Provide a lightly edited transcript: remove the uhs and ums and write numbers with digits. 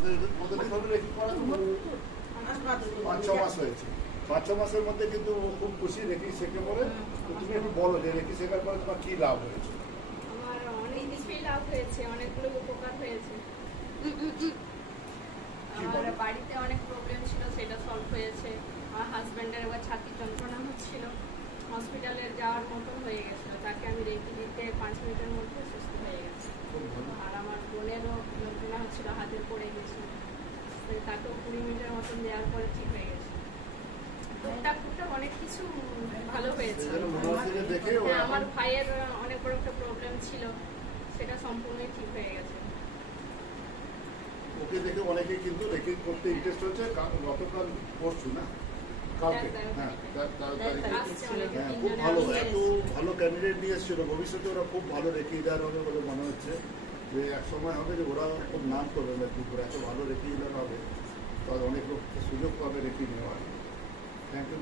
5-6 মাস হয়েছে। 5-6 মাসের মধ্যে কিন্তু খুব খুশি রেখি শেখে পরে। তুমি একটু বলো যে রেখি শেখার পরে তোমার কি লাভ হয়েছে? আমার অনেক কিছুই লাভ হয়েছে, অনেকগুলো উপকার হয়েছে। আমার বাড়িতে অনেক প্রবলেম ছিল, সেটা সলভ হয়েছে। আমার হাজব্যান্ডের একবার ছাতি যন্ত্রণা হচ্ছিল, হসপিটালে যাওয়ার মতন হয়ে গেছিলো, তাকে আমি রেখে দিতে 5 মিনিটের মধ্যে সুস্থ হয়ে গেছে। আর আমার বোনেরও যন্ত্রণা হচ্ছিল, হাতে পড়ে গেছিল, তাকেও 20 মিনিটের মতন দেওয়ার পরে ঠিক হয়ে গেছে। টুকটাক অনেক কিছু ভালো হয়েছে। আমার ভাইয়ের অনেক বড় একটা প্রবলেম ছিল, সেটা সম্পূর্ণই ঠিক হয়ে গেছে। ওকে দেখে অনেকে কিন্তু রেকি করতে ইন্টারেস্ট হচ্ছে। গতকাল পরশু না কালকে, হ্যাঁ খুব ভালো, এত ভালো ক্যান্ডিডেট নিয়ে এসেছিল। ভবিষ্যতে ওরা খুব ভালো রেকি দেওয়ার হবে বলে মনে হচ্ছে, যে এক সময় হবে যে ওরা খুব নাম করবে মেদিনীপুর, এত ভালো রেকি দেওয়ার হবে, তাহলে অনেক লোক সুযোগ পাবে রেকি নেওয়ার। Thank you.